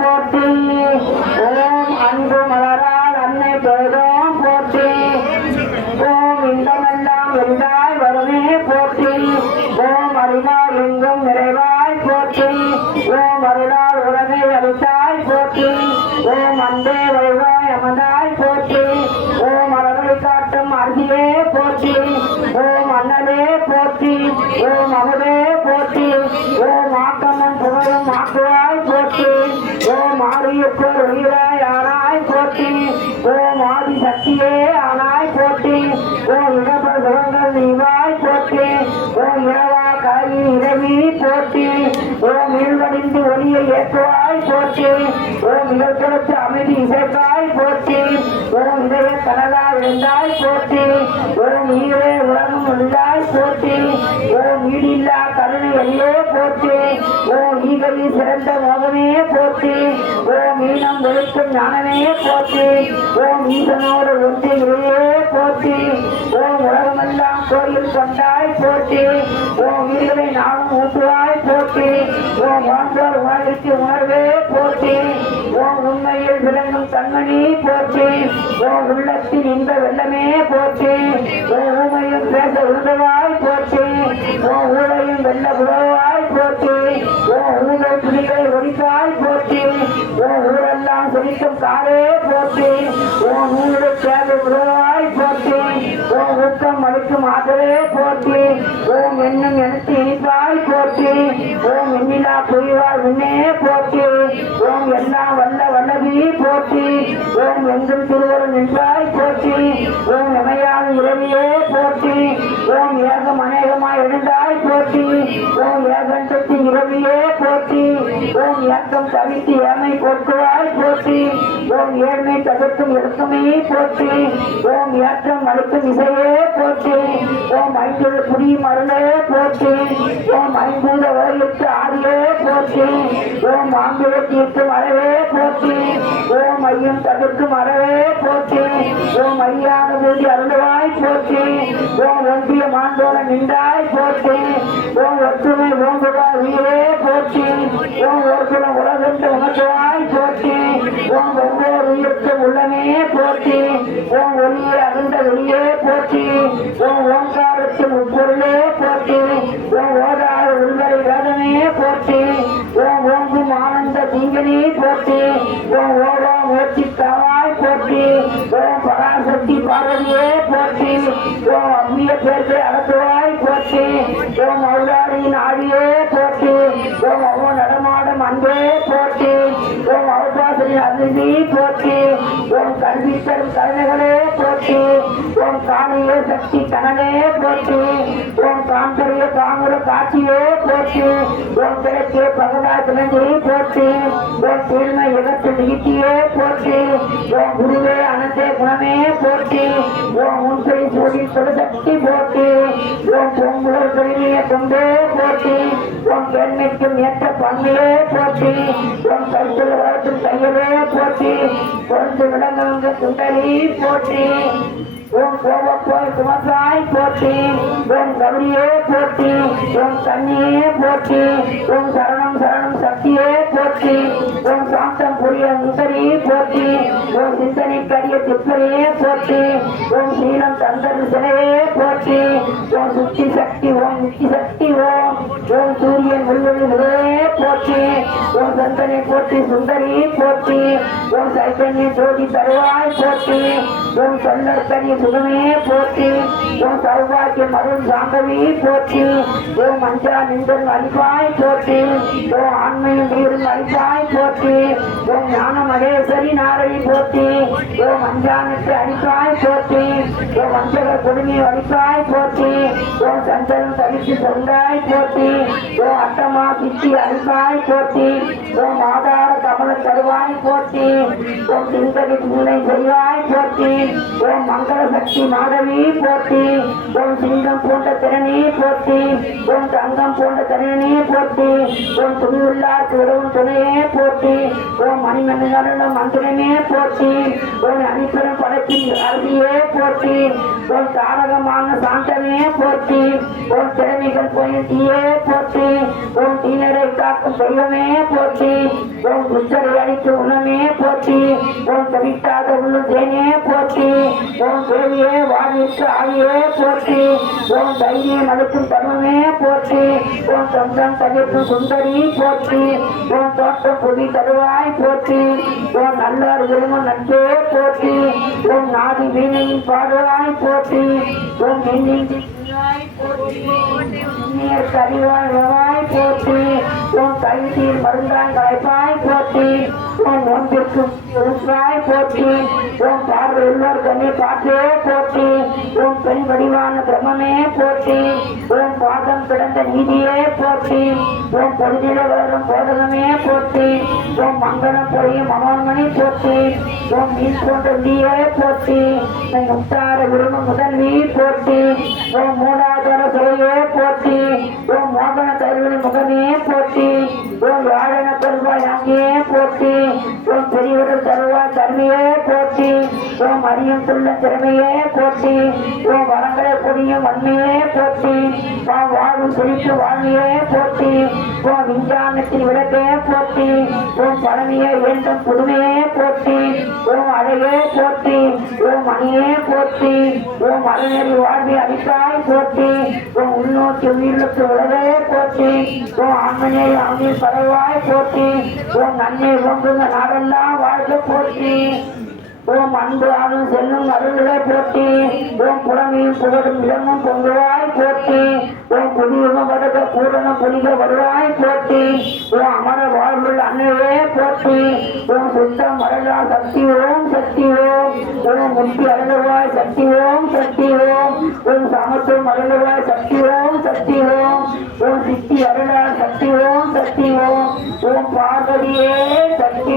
போற்றி. ஓம் அன்பு மலரால் அன்னை பேதம் போற்றி. ஓம் இன்பமெல்லாம் எந்தாய் வருமே போற்றி. ஓம் அருளால் எங்கும் நிறைவாய் போற்றி. ஓம் அருளால் உலகை அளித்தாய் போற்றி. ஓம் அன்பே வருவாய் அமதாய் போற்றி. ஓம் அறவை காட்டும் அருகிலே போற்றி. ஓம் அண்ணலே போற்றி. ஓம் அமுதே போற்றி. ஓம் ஆக்கமன் புகழும் ஆக்குவாய் போற்றி. ஓம் ஆரியப்போர் ஒளிவாய் ஆனாய் போற்றி. ஓம் ஆதி சக்தியே ஆனாய் போற்றி. ஓம் இடப சுகங்கள் நீவாய் போற்றி. ஓம் இரவா காயி இரவி போற்றி. ஓம் இருவடிந்து ஒளியை ஏற்றுவாய் போற்றி. ஓம் இதற்கு அமைதி இசைக்காய் போற்றி. ஓம் இதய கனலா இருந்தாய் போற்றி. ஓம் ஈரே உலகம் உள்ளாய் போற்றி. ஓம் ஈடில்லா கருணை எல்லே போற்றி. ஓம் ஈகையில் சிறந்த மோகமே போற்றி. ஓம் ஈனம் வெளுக்கும் ஞானமே போற்றி. ஓம் ஈசனோடு ஒன்று இறையே போற்றி. ஓம் உலகமெல்லாம் கோயில் கொண்டாய் போற்றி. ஓம் ஈரவை நாளும் ஊற்றுவாய் போற்றி. ஓம் வாழ்ந்தோர் உணர்விற்கு உணர்வே போற்றி. ஓம் உண்மையில் விளங்கும் கண்மணி போற்றி. ஓம் உள்ளத்தின் இந்த வெள்ளமே போற்றி. ஓம் ஊமையும் பேச உருவாய் போற்றி. ஓம் ஊழையும் வெள்ள உறவாய் போற்றி. ஓம் ஊழல் துணிகளை ஒழித்தாய் போற்றி. ஓம் ஊரெல்லாம் செழிக்கும் காரே போற்றி. ஓம் ஊழலை சேவை உறவாய் போற்றி. ஓம் ஊக்கம் அளிக்கும் ஆதரவே போற்றி. ஓம் என்னும் எனக்கு இனிப்பாய் போற்றி. ஓம் எண்ணிலா பொய்வாய் உன்னே போற்றி. ஓம் எல்லாம் வல்ல வல்லவி போற்றி. ஓம் எங்கும் திருவருள் நின்றாய் போற்றி. ஓம் எமையாத இரவியே போற்றி. ஓம் ஏகம் அநேகமாய் எழுந்தாய் போற்றி. ஓம் ஏகண்டத்தின் இரவியே போற்றி. ஓம் ஏக்கம் தவித்து ஏமை போக்குவாய் போற்றி. ஓம் ஏழ்மை தவிர்க்கும் இருக்குமே போற்றி. ஓம் ஏற்றம் அளிக்கும் இசையே போற்றி. ஓம் ஐந்துள்ள புரியும் அருளே போற்றி. ஓம் ஐம்பூத ஓய்வுக்கு ஆதியே போற்றி. ஓம் ஆம்பிளை தீர்க்கும் அறவே போற்றி. ஓம் ஐயம் தவிர்க்கும் அறவே போற்றி. ஓம் ஐயான பூஜை அருள்வாய் போற்றி. ஓம் ஒன்றிய மாண்டோட நின்றாய் போற்றி. ஓம் ஒற்றுமை ஓங்குவாய் உயிரே போற்றி. ஓம் ஒருக்குளம் உலகென்று உணர்வாய் போற்றி. ஓம் ஒவ்வொரு உயிர்க்கும் உள்ளமே போற்றி. ஓம் ஒளியே அருந்த ஒளியே போற்றி. ஓம் ஓங்காரத்தின் உட்பொருளே போற்றி. ஓம் ஓதாத உள்வரை வேதமே போற்றி. ஓம் ஓங்கும் ஆனந்த தீங்கனே போற்றி. ஓம் ஓவா முயற்சி தாவாய் போற்றி. ஓம் பராசக்தி பார்வதியே போற்றி. ஓம் அவ்விய பேர்களை அடக்குவாய் போற்றி. ஓம் அவுதாரியின் ஆடியே போற்றி. ஓம் அவ நடமாடும் அன்பே போற்றி. ஓம் அவதாசரின் அதிர்ச்சி போற்றி. ஓம் கல்வி தரும் கருணைகளே போற்றி. ஓம் காணிய சக்தி கணனே போற்றி. ஓம் காந்தரிய காங்குர காட்சியே போற்றி. ஓம் கிழக்கே பகதா கிழஞ்சியை போற்றி. ஓம் தீர்மை இகத்து நிகழ்ச்சியே போற்றி. ஓம் குருவே அனந்தே குணமே போற்றி. ஓம் உன்சை சூடி சுடசக்தி போற்றி. ஓம் பொங்குழல் கருவிய கொண்டே போற்றி. ஓம் பெண்மைக்கும் ஏற்ற பண்மையே போற்றி. ஓம் கைத்தொழில் வளர்த்தும் கையலே போற்றி. பொருந்து விளங்குங்க சுண்டலி போற்றி. ஓம் கோபப்போய் சுமத்தாய் போற்றி. ஓம் கௌரியே போற்றி. ஓம் கண்ணியே போற்றி. ஓம் சரணம் சரணம் சக்தியே போற்றி. ஓம் சாந்தம் புரிய முசரி போற்றி. ஓம் சிந்தனை கரிய சிப்பரையே போற்றி. ஓம் சீலம் தந்தர் சிலையே போற்றி. ஓம் சுத்தி சக்தி ஓம் முக்தி சக்தி ஓம். ஓம் சூரியன் முள்வெளி முதலே போற்றி. ஓம் சந்தனை போற்றி சுந்தரி போற்றி. ஓம் சைத்தன்ய ஜோதி தருவாய் போற்றி. ஓம் சொந்தர் கரிய சுகமே போற்றி. ஓம் சௌபாக்கியம் அருள் சாந்தவி போற்றி. ஓம் மஞ்சா நிந்தன் அளிப்பாய் போற்றி. ஓம் ஆண்மையும் வீரும் அளிப்பாய் போற்றி. ஓம் ஞான மகேஸ்வரி நாரடி போற்றி. ஓம் அஞ்சானத்தை அளிப்பாய் போற்றி. ஓம் வஞ்சக கொடுமை அளிப்பாய் போற்றி. ஓம் சந்தனம் தவித்து சொந்தாய் போற்றி. ஓம் அட்டமா சித்தி அளிப்பாய் போற்றி. ஓம் ஆதார கமல தருவாய் போற்றி. ஓம் சிந்தனை சிந்தனை செய்வாய் போற்றி. ஓம் மங்கள சக்தி மாதவி போற்றி. ஓம் சிங்கம் போன்ற திறனே போற்றி. ஓம் தங்கம் போன்ற திறனே போற்றி. ஓம் துணிவுள்ளார் உறவும் துணையே போற்றி. ஓம் மணிமணிகளும் மந்திரமே போற்றி. ஓம் அனிப்பெரும் படத்தின் அரசியே போற்றி. ஓம் ஓம் தாரகமான சாந்தமே போற்றி ஓம் திறமைகள் போயிட்டியே போற்றி ஓம் தீனரை காக்கும் தெய்வமே போற்றி ஓம் துச்சரை அழித்து உணமே போற்றி ஓம் தவிக்காத உள்ள தேனே போற்றி ஓம் தேவியே வாழ்விற்கு ஆவியே போற்றி ஓம் தைரியம் அளிக்கும் தர்மமே போற்றி ஓம் சொந்தம் தவிர்க்கும் சுந்தரி போற்றி ஓம் தோட்டம் புதி தருவாய் போற்றி ஓம் நல்லார் விரும்பும் நன்றே போற்றி ஓம் நாதி வீணையின் பாடுவாய் போற்றி ஓம் கரிவாய் போற்றி உன் கைத்தீர் மருந்தாய் களைப்பாய் போற்றி உன் நோன்பிற்கு போற்றி உன் பார்வை உள்ளோர் கண்ணை காற்றே போற்றி உன் பெண் வடிவான பிரம்மமே போற்றி உன் பாதம் கிடந்த நீதியே போற்றி உன் பொழுதில வளரும் போதகமே போற்றி உன் மங்களம் பொழியும் மனோன்மணி போற்றி உன் மீன் போன்ற நீயே போற்றி முத்தார விரும்பும் முதல்வி போற்றி உன் மூலாதார சுவையே போற்றி உன் மோகன கருவின் முகமே போற்றி உன் வாழன பெருவாய் அங்கே போற்றி உன் பெரியவர்கள் தருவாய் தன்மையே போற்றி உன் அறியும் துள்ள திறமையே போற்றி உன் வரங்களை பொடியும் வன்மையே போற்றி உன் வாழும் செழித்து வாழ்மையே போற்றி உன் விஞ்ஞானத்தின் விளக்கே போற்றி உன் பழமையே வேண்டும் புதுமையே போற்றி உன் அழகே போற்றி உன் மணியே போற்றி உன் மலைநெறி வாழ்வை அடித்தாய் போற்றி உன் உள்நோக்கி உயிர்களுக்கு உலகே போற்றி உன் ஆண்மனே அவனில் பரவாய் போற்றி உன் நன்மை ஒன்றுங்க நாடெல்லாம் வாழ்க்கை போற்றி ஓம் அன்பு ஆளும் செல்லும் அருள்களை போற்றி ஓம் புறமையும் புகழும் இடமும் பொங்குவாய் போற்றி ஓம் புதியுகம் வடக்க பூரணம் புனித வருவாய் போற்றி ஓம் அமர வாழ்வுள்ள அன்னையே போற்றி ஓம் சுத்தம் மரலா சக்தி ஓம் சக்தி ஓம் ஓம் முக்தி அருள்வாய் சக்தி ஓம் சக்தி ஓம் ஓம் சமத்துவம் அருள்வாய் சக்தி ஓம் சக்தி ஓம் ஓம் சித்தி அருளா சக்தி ஓம் சக்தி ஓம் ஓம் பார்வதியே சக்தி